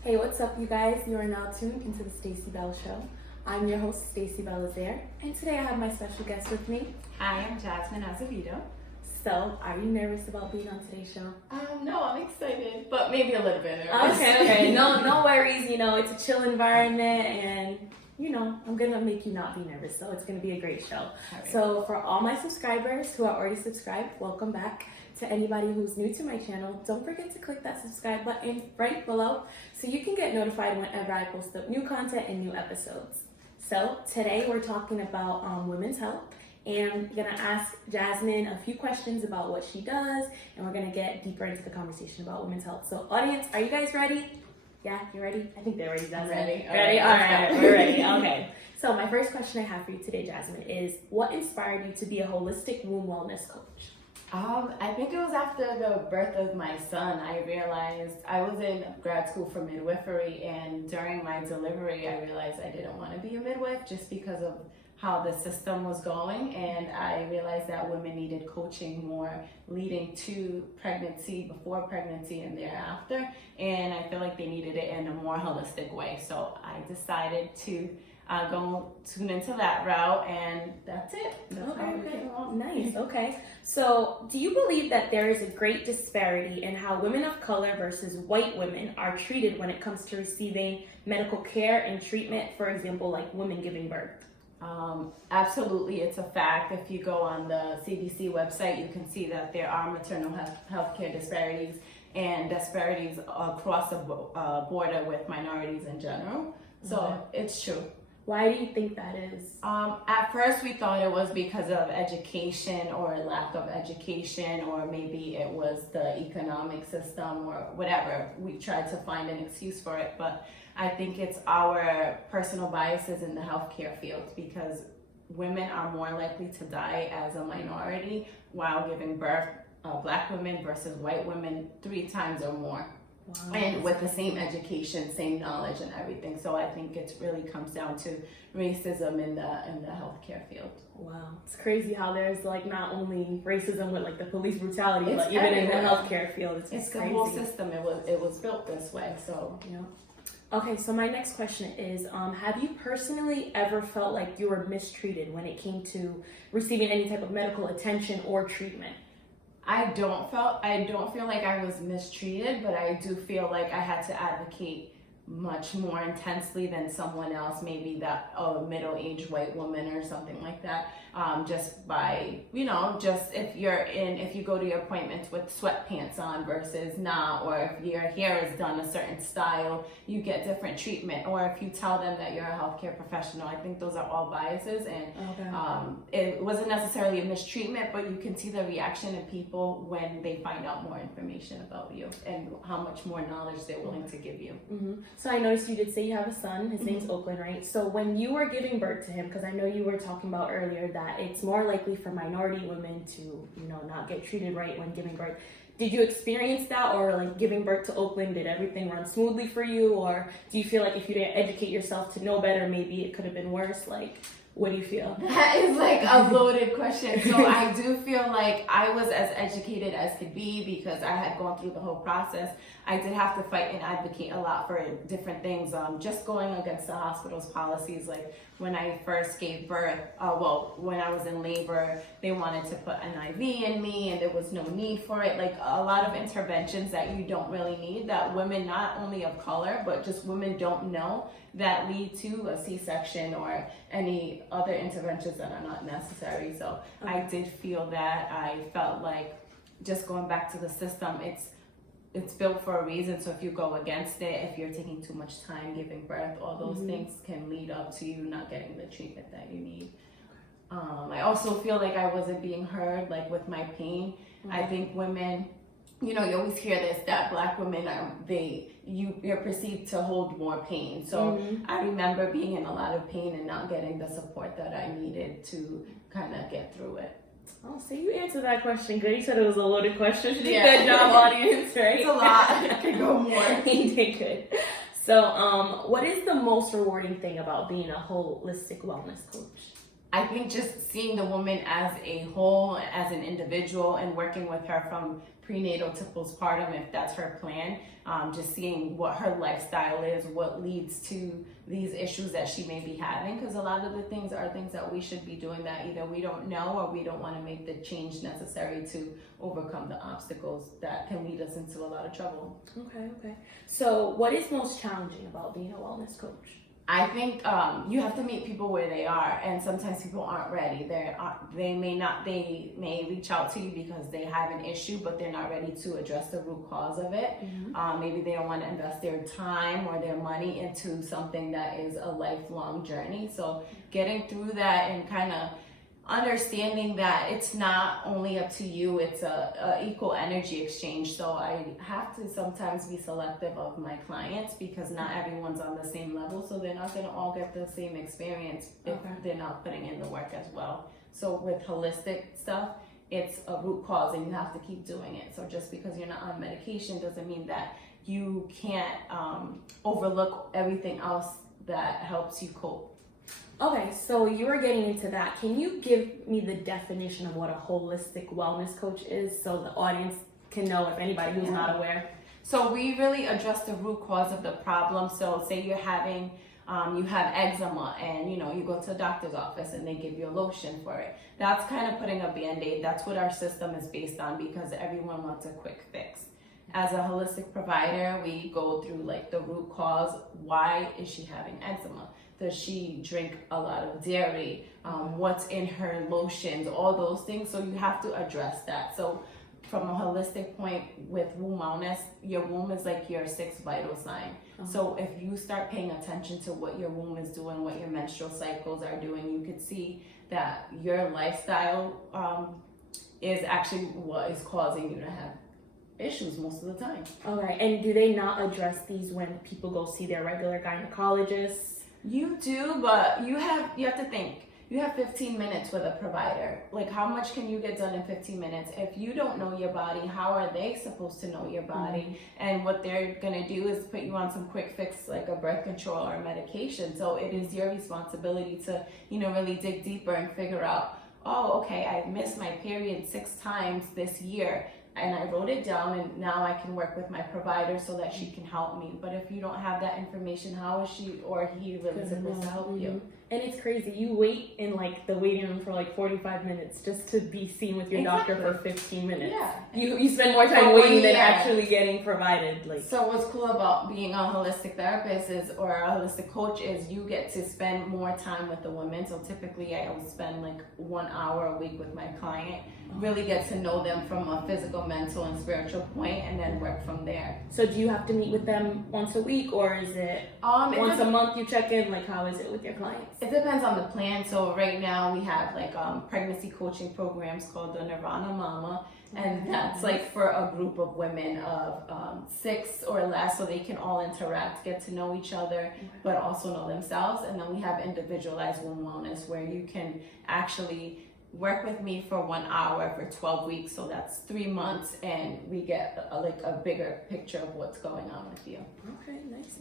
Hey, what's up, you guys? You are now tuned into the Stacie Bell Show. I'm your host, Stacie Belazaire, and today I have my special guest with me. Hi, I'm Jasmine Azevedo. So, are you nervous about being on today's show? No, I'm excited, but maybe a little bit nervous. Okay. No worries. You know, it's a chill environment, and I'm gonna make you not be nervous. So it's gonna be a great show. Right. So for all my subscribers who are already subscribed, welcome back. To anybody who's new to my channel, don't forget to click that subscribe button right below so you can get notified whenever I post up new content and new episodes. So today we're talking about women's health, and I'm gonna ask Jasmine a few questions about what she does, and we're gonna get deeper into the conversation about women's health. So audience, are you guys ready? Yeah, you ready? I think they're ready, Jasmine. Ready. Ready? All right, we're ready. Okay. So my first question I have for you today, Jasmine, is what inspired you to be a holistic womb wellness coach? I think it was after the birth of my son. I realized I was in grad school for midwifery, and during my delivery, I realized I didn't want to be a midwife just because of how the system was going, and I realized that women needed coaching more leading to pregnancy, before pregnancy, and thereafter, and I feel like they needed it in a more holistic way. So I decided to go tune into that route, and that's it. That's Okay. Nice. Okay. So, do you believe that there is a great disparity in how women of color versus white women are treated when it comes to receiving medical care and treatment, for example, like women giving birth? Absolutely, it's a fact. If you go on the CDC website, you can see that there are maternal health care disparities and disparities across the border with minorities in general. So it's true. Why do you think that is? At first we thought it was because of education or lack of education, or maybe it was the economic system or whatever. We tried to find an excuse for it, but I think it's our personal biases in the healthcare field, because women are more likely to die as a minority while giving birth, black women versus white women 3 times or more. Wow. And with the same education, same knowledge and everything. So I think it really comes down to racism in the healthcare field. Wow. It's crazy how there's like not only racism with like the police brutality, but even everywhere. in the healthcare field. It's the crazy. whole system. It was built this way. So yeah. Okay, so my next question is, have you personally ever felt like you were mistreated when it came to receiving any type of medical attention or treatment? I don't feel like I was mistreated, but I do feel like I had to advocate much more intensely than someone else, maybe that middle-aged white woman or something like that. Just by, just if you go to your appointments with sweatpants on versus not, or if your hair is done a certain style, you get different treatment. Or if you tell them that you're a healthcare professional, I think those are all biases, and it wasn't necessarily a mistreatment, but you can see the reaction of people when they find out more information about you and how much more knowledge they're willing to give you. Mm-hmm. So I noticed you did say you have a son. His name's Oakland, right? So when you were giving birth to him, because I know you were talking about earlier that it's more likely for minority women to, not get treated right when giving birth. Did you experience that, or like giving birth to Oakland, did everything run smoothly for you? Or do you feel like if you didn't educate yourself to know better, maybe it could have been worse? Like, what do you feel? That is like a loaded question. So I do feel like I was as educated as could be because I had gone through the whole process. I did have to fight and advocate a lot for different things. Just going against the hospital's policies, like when I first gave birth, when I was in labor, they wanted to put an IV in me and there was no need for it. Like a lot of interventions that you don't really need, that women, not only of color, but just women don't know, that lead to a C-section or any other interventions that are not necessary. So I did feel that. I felt like, just going back to the system, it's built for a reason. So if you go against it, if you're taking too much time giving birth, all those things can lead up to you not getting the treatment that you need. I also feel like I wasn't being heard, like with my pain. I think women, you always hear this, that black women you're perceived to hold more pain. So I remember being in a lot of pain and not getting the support that I needed to kind of get through it. Oh, so you answered that question good. You said it was a loaded question. You did good job, audience, right? It's a lot. I could go more. You did good. So, what is the most rewarding thing about being a holistic wellness coach? I think just seeing the woman as a whole, as an individual, and working with her from prenatal to postpartum, if that's her plan, just seeing what her lifestyle is, what leads to these issues that she may be having, because a lot of the things are things that we should be doing that either we don't know or we don't want to make the change necessary to overcome the obstacles that can lead us into a lot of trouble. Okay. So what is most challenging about being a wellness coach? I think you have to meet people where they are, and sometimes people aren't ready. They may reach out to you because they have an issue, but they're not ready to address the root cause of it. Maybe they don't want to invest their time or their money into something that is a lifelong journey. So getting through that and kind of understanding that it's not only up to you, it's a equal energy exchange. So I have to sometimes be selective of my clients because not everyone's on the same level, so they're not going to all get the same experience if they're not putting in the work as well. So with holistic stuff, it's a root cause and you have to keep doing it. So just because you're not on medication doesn't mean that you can't overlook everything else that helps you cope. Okay, so you were getting into that. Can you give me the definition of what a holistic wellness coach is so the audience can know, if anybody who's not aware? So we really address the root cause of the problem. So say you're having, you have eczema and you go to the doctor's office and they give you a lotion for it. That's kind of putting a Band-Aid. That's what our system is based on because everyone wants a quick fix. As a holistic provider, we go through like the root cause. Why is she having eczema? Does she drink a lot of dairy? What's in her lotions? All those things. So you have to address that. So from a holistic point with womb wellness, your womb is like your sixth vital sign. So if you start paying attention to what your womb is doing, what your menstrual cycles are doing, you could see that your lifestyle is actually what is causing you to have issues most of the time. All right, and do they not address these when people go see their regular gynecologists? You do, but you have to think. You have 15 minutes with a provider. Like, how much can you get done in 15 minutes? If you don't know your body, how are they supposed to know your body? And what they're gonna do is put you on some quick fix, like a birth control or medication. So it is your responsibility to, really dig deeper and figure out, oh, okay, I missed my period 6 times this year. And I wrote it down, and now I can work with my provider so that she can help me. But if you don't have that information, how is she or he really supposed to help you? And it's crazy. You wait in like the waiting room for like 45 minutes just to be seen with your doctor for 15 minutes. Yeah. You spend more time waiting than actually getting provided. So what's cool about being a holistic therapist or a holistic coach is you get to spend more time with the women. So typically I will spend like 1 hour a week with my client, really get to know them from a physical, mental, and spiritual point, and then work from there. So do you have to meet with them once a week, or is it once a month you check in? Like, how is it with your clients? It depends on the plan. So right now we have like pregnancy coaching programs called the Nirvana Mama, and that's like for a group of women of 6 or less, so they can all interact, get to know each other, but also know themselves. And then we have individualized womb wellness, where you can actually work with me for 1 hour for 12 weeks. So that's 3 months, and we get a bigger picture of what's going on with you. Okay, nice.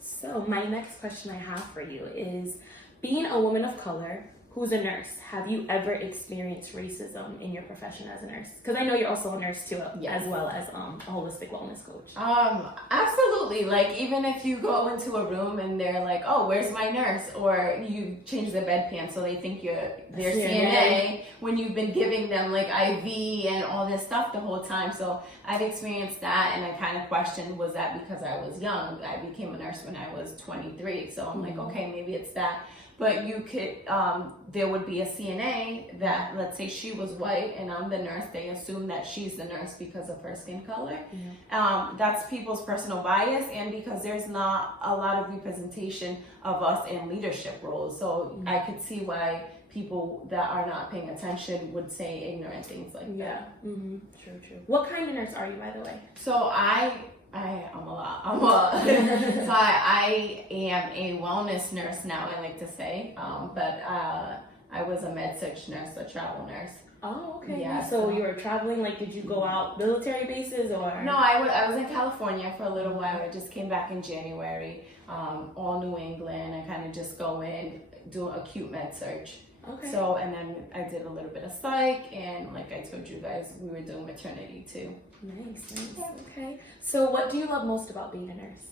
So my next question I have for you is, being a woman of color who's a nurse, have you ever experienced racism in your profession as a nurse? Because I know you're also a nurse too, as well as a holistic wellness coach. Absolutely. Like, even if you go into a room and they're like, oh, where's my nurse? Or you change the bedpan so they think they're CNA when you've been giving them like IV and all this stuff the whole time. So I've experienced that, and I kind of questioned, was that because I was young? I became a nurse when I was 23. So I'm like, okay, maybe it's that. But you could, there would be a CNA that, let's say she was white and I'm the nurse, they assume that she's the nurse because of her skin color. That's people's personal bias, and because there's not a lot of representation of us in leadership roles. So I could see why people that are not paying attention would say ignorant things like that. True. What kind of nurse are you, by the way? So I'm a lot. So I am a wellness nurse now, I like to say. But I was a med-surg nurse, a travel nurse. Oh, okay. Yeah, so you were traveling, like, did you go out military bases or? No, I was in California for a little while. I just came back in January, all New England. I kind of just go in, do acute med-surg. Okay. So, and then I did a little bit of psych, and like I told you guys, we were doing maternity too. Nice. Okay. So what do you love most about being a nurse?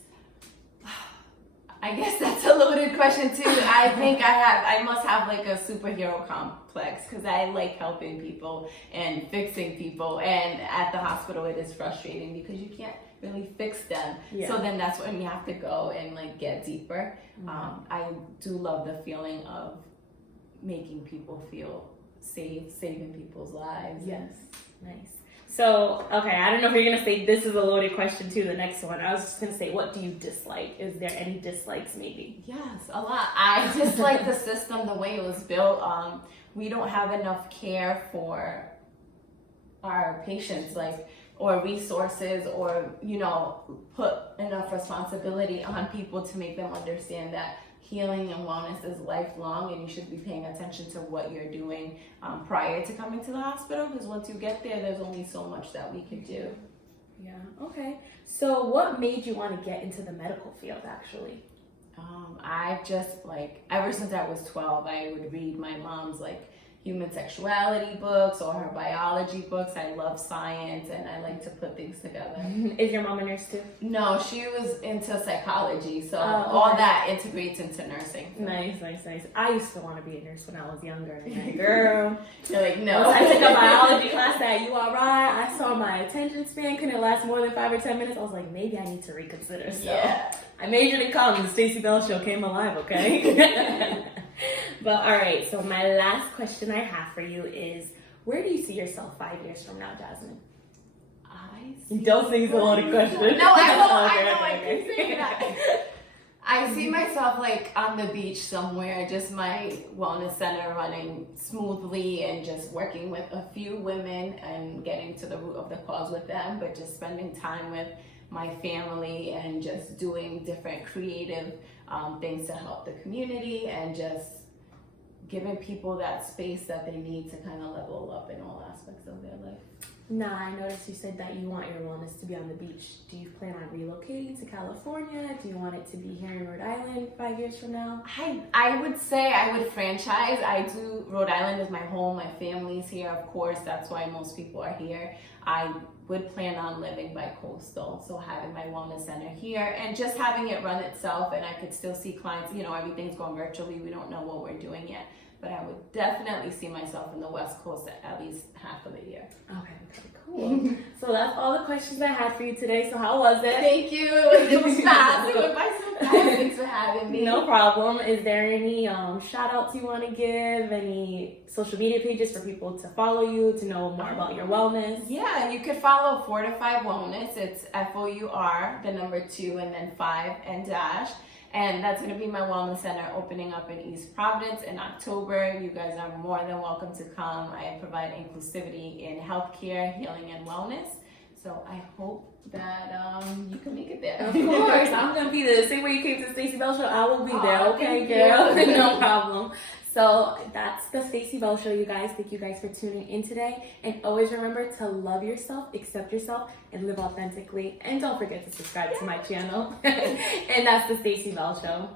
I guess that's a loaded question too. I think I must have like a superhero complex because I like helping people and fixing people. And at the hospital, it is frustrating because you can't really fix them. Yeah. So then that's when you have to go and like get deeper. Mm-hmm. I do love the feeling of making people feel safe, saving people's lives. Yes. Nice. So, okay, I don't know if you're going to say this is a loaded question too, the next one. I was just going to say, what do you dislike? Is there any dislikes maybe? Yes, a lot. I dislike the system, the way it was built. We don't have enough care for our patients, like, or resources, or, you know, put enough responsibility on people to make them understand that healing and wellness is lifelong, and you should be paying attention to what you're doing prior to coming to the hospital, because once you get there, there's only so much that we can do. Yeah, okay. So what made you want to get into the medical field actually? I've just, like, ever since I was 12, I would read my mom's, like, human sexuality books or her biology books. I love science, and I like to put things together. Is your mom a nurse too? No, she was into psychology, so okay. all that integrates into nursing. Nice. I used to want to be a nurse when I was younger. And I'm like, girl, you're like, no. I took a biology class at URI. I saw my attention span couldn't last more than 5 or 10 minutes. I was like, maybe I need to reconsider. So yeah. I majored in comms. The Stacie Bell Show came alive, okay? But all right, so my last question I have for you is, where do you see yourself 5 years from now, Jasmine? Don't think it's a loaded question. No, I will. Okay, I know. okay, I keep saying that. I see myself like on the beach somewhere, just my wellness center running smoothly and just working with a few women and getting to the root of the cause with them, but just spending time with my family and just doing different creative things to help the community and just giving people that space that they need to kind of level up in all aspects of their life. Nah, I noticed you said that you want your wellness to be on the beach. Do you plan on relocating to California? Do you want it to be here in Rhode Island 5 years from now? I would say I would franchise. Rhode Island is my home. My family's here, of course. That's why most people are here. I would plan on living by coastal, so having my wellness center here and just having it run itself, and I could still see clients. You know, everything's going virtually. We don't know what we're doing yet. But I would definitely see myself in the West Coast at least half of the year. Okay, cool. So that's all the questions I had for you today. So how was it? Thank you. It was fast. It went by so fast. Thanks for having me. No problem. Is there any shout outs you want to give? Any social media pages for people to follow you, to know more about your wellness? Yeah, and you could follow 4 to 5 Wellness. It's FOUR, the number 2, and then 5 and dash. And that's going to be my wellness center opening up in East Providence in October. You guys are more than welcome to come. I provide inclusivity in healthcare, healing, and wellness. So I hope that you can make it there. Of course. I'm going to be there. The same way you came to the Stacie Bell Show, I will be there. Okay, girl? No problem. So that's the Stacie Bell Show, you guys. Thank you guys for tuning in today. And always remember to love yourself, accept yourself, and live authentically. And don't forget to subscribe to my channel. And that's the Stacie Bell Show.